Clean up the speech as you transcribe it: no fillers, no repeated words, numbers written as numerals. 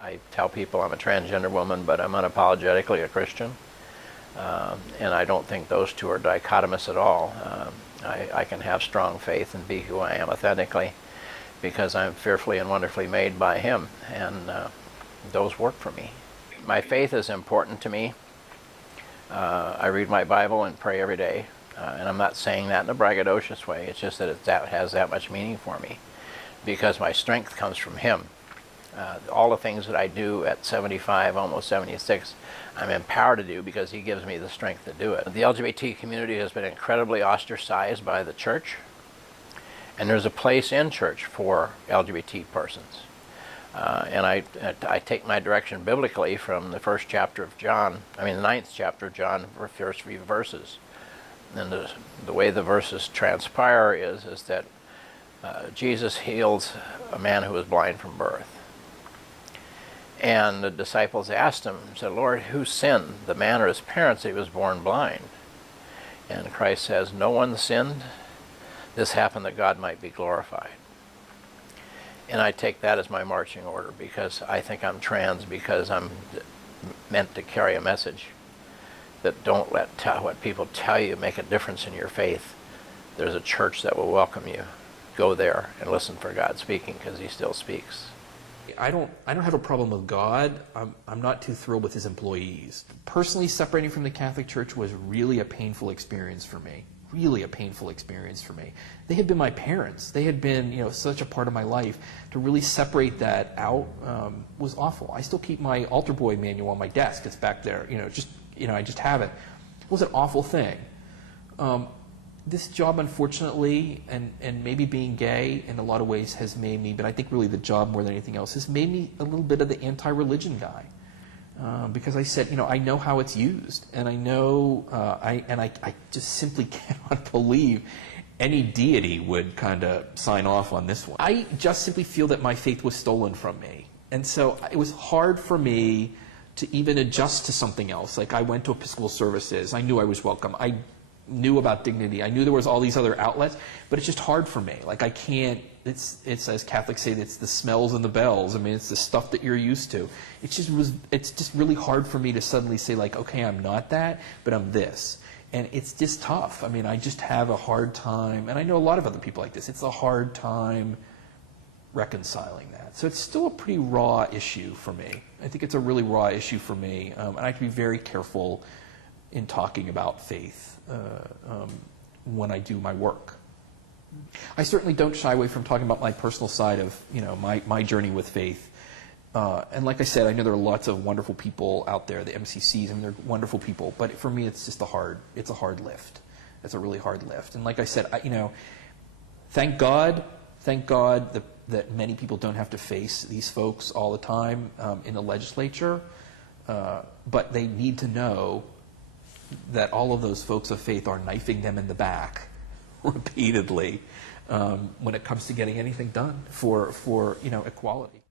I tell people I'm a transgender woman, but I'm unapologetically a Christian. And I don't think those two are dichotomous at all. I can have strong faith and be who I am authentically because I'm fearfully and wonderfully made by Him, and those work for me. My faith is important to me. I read my Bible and pray every day, and I'm not saying that in a braggadocious way. It's just that that has that much meaning for me because my strength comes from Him. All the things that I do at 75, almost 76, I'm empowered to do because He gives me the strength to do it. The LGBT community has been incredibly ostracized by the church, and there's a place in church for LGBT persons. And I take my direction biblically from the first chapter of John, the 9th chapter of John, the first few verses. And the way the verses transpire is that Jesus heals a man who was blind from birth. And the disciples asked Him, said, Lord, who sinned, the man or his parents, that he was born blind? And Christ says, no one sinned. This happened that God might be glorified. And I take that as my marching order because I think I'm trans because I'm meant to carry a message that don't let what people tell you make a difference in your faith. There's a church that will welcome you. Go there and listen for God speaking because He still speaks. I don't have a problem with God. I'm not too thrilled with His employees. Personally, separating from the Catholic Church was really a painful experience for me. Really a painful experience for me. They had been my parents. They had been, such a part of my life. To really separate that out was awful. I still keep my altar boy manual on my desk. It's back there. I just have it. It was an awful thing. This job, unfortunately, and maybe being gay in a lot of ways has made me, but I think really the job more than anything else, has made me a little bit of the anti-religion guy. Because I said, I know how it's used, and I know, I just simply cannot believe any deity would kind of sign off on this one. I just simply feel that my faith was stolen from me. And so it was hard for me to even adjust to something else. Like I went to Episcopal services. I knew I was welcome. I knew about dignity. I knew there was all these other outlets, but it's just hard for me. Like I can't, it's as Catholics say, it's the smells and the bells. It's the stuff that you're used to. It's just really hard for me to suddenly say like, okay, I'm not that, but I'm this. And it's just tough. I just have a hard time, and I know a lot of other people like this, it's a hard time reconciling that. So it's still a pretty raw issue for me. I think it's a really raw issue for me, and I have to be very careful in talking about faith when I do my work. I certainly don't shy away from talking about my personal side of my journey with faith. And like I said, I know there are lots of wonderful people out there, the MCCs, they're wonderful people. But for me, it's just a hard lift. It's a really hard lift. And like I said, thank God that many people don't have to face these folks all the time in the legislature. But they need to know that all of those folks of faith are knifing them in the back repeatedly when it comes to getting anything done for equality.